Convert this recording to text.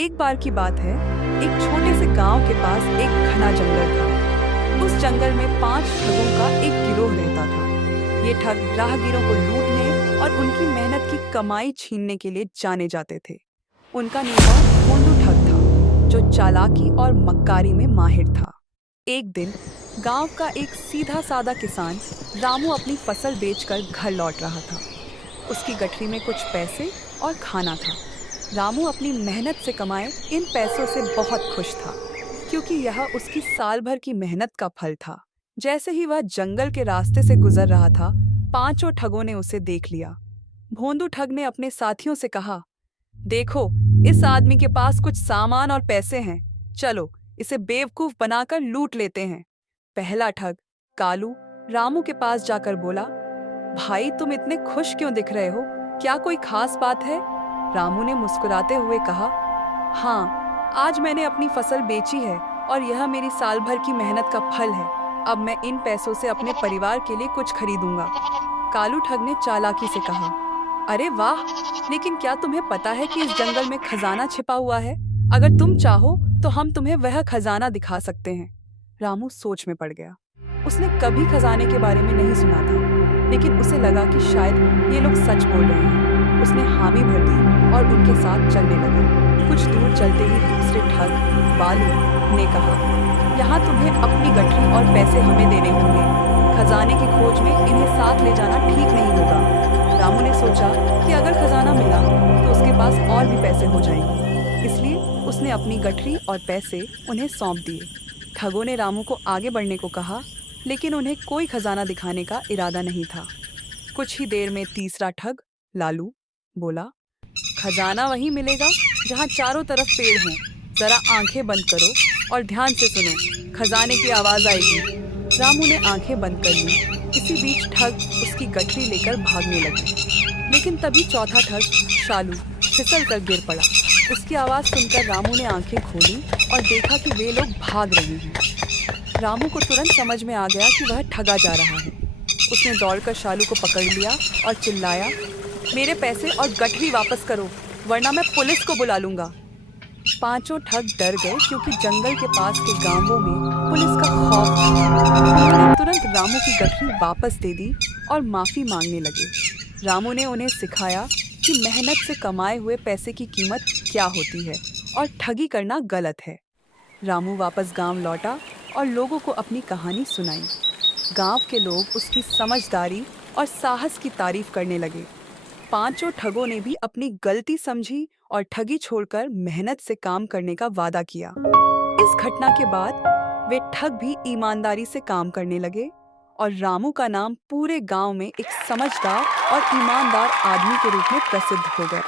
एक बार की बात है। एक छोटे से गांव के पास एक घना जंगल था। उस जंगल में 5 ठगों का एक गिरोह रहता था। ये ठग राहगीरों को लूटने और उनकी मेहनत की कमाई छीनने के लिए जाने जाते थे। उनका नेता भोंदू ठग था, जो चालाकी और मक्कारी में माहिर था। एक दिन गांव का एक सीधा साधा किसान रामू अपनी फसल बेचकर घर लौट रहा था। उसकी गठरी में कुछ पैसे और खाना था। रामू अपनी मेहनत से कमाए इन पैसों से बहुत खुश था, क्योंकि यह उसकी साल भर की मेहनत का फल था। जैसे ही वह जंगल के रास्ते से गुजर रहा था, 5 ठगों ने उसे देख लिया। भोंदू ठग ने अपने साथियों से कहा, देखो, इस आदमी के पास कुछ सामान और पैसे हैं। चलो, इसे बेवकूफ बनाकर लूट लेते हैं। पहला ठग कालू रामू के पास जाकर बोला, भाई, तुम इतने खुश क्यों दिख रहे हो? क्या कोई खास बात है? रामू ने मुस्कुराते हुए कहा, हाँ, आज मैंने अपनी फसल बेची है और यह मेरी साल भर की मेहनत का फल है। अब मैं इन पैसों से अपने परिवार के लिए कुछ खरीदूंगा। कालू ठग ने चालाकी से कहा, अरे वाह, लेकिन क्या तुम्हें पता है कि इस जंगल में खजाना छिपा हुआ है? अगर तुम चाहो तो हम तुम्हें वह खजाना दिखा सकते हैं। रामू सोच में पड़ गया। उसने कभी खजाने के बारे में नहीं सुना था, लेकिन उसे लगा कि शायद ये लोग सच बोल रहे हैं। उसने हामी भर दी और उनके साथ चलने लगा। कुछ दूर चलते ही दूसरे ठग बालू ने कहा, यहाँ तुम्हें अपनी गठरी और पैसे हमें देने होंगे। खजाने की खोज में इन्हें साथ ले जाना ठीक नहीं होगा। रामू ने सोचा कि अगर खजाना मिला तो उसके पास और भी पैसे हो जाएंगे, इसलिए उसने अपनी गठरी और पैसे उन्हें सौंप दिए। ठगों ने रामू को आगे बढ़ने को कहा, लेकिन उन्हें कोई खजाना दिखाने का इरादा नहीं था। कुछ ही देर में तीसरा ठग लालू बोला, खजाना वहीं मिलेगा जहां चारों तरफ पेड़ हों। जरा आंखें बंद करो और ध्यान से सुनो, खजाने की आवाज आएगी। रामू ने आंखें बंद कर ली। इसी बीच ठग उसकी गठरी लेकर भागने लगे, लेकिन तभी चौथा ठग शालू फिसल कर गिर पड़ा। उसकी आवाज सुनकर रामू ने आंखें खोली और देखा कि वे लोग भाग रहे हैं। रामू को तुरंत समझ में आ गया कि वह ठगा जा रहा है। उसने दौड़कर शालू को पकड़ लिया और चिल्लाया, मेरे पैसे और गठरी वापस करो, वरना मैं पुलिस को बुला लूंगा। 5 ठग डर गए, क्योंकि जंगल के पास के गांवों में पुलिस का खौफ था। उन्होंने तुरंत रामू की गठरी वापस दे दी और माफी मांगने लगे। रामू ने उन्हें सिखाया कि मेहनत से कमाए हुए पैसे की कीमत क्या होती है और ठगी करना गलत है। रामू वापस गांव लौटा और लोगों को अपनी कहानी सुनाई। गांव के लोग उसकी समझदारी और साहस की तारीफ करने लगे। 5 ठगों ने भी अपनी गलती समझी और ठगी छोड़कर मेहनत से काम करने का वादा किया। इस घटना के बाद वे ठग भी ईमानदारी से काम करने लगे और रामू का नाम पूरे गांव में एक समझदार और ईमानदार आदमी के रूप में प्रसिद्ध हो गया।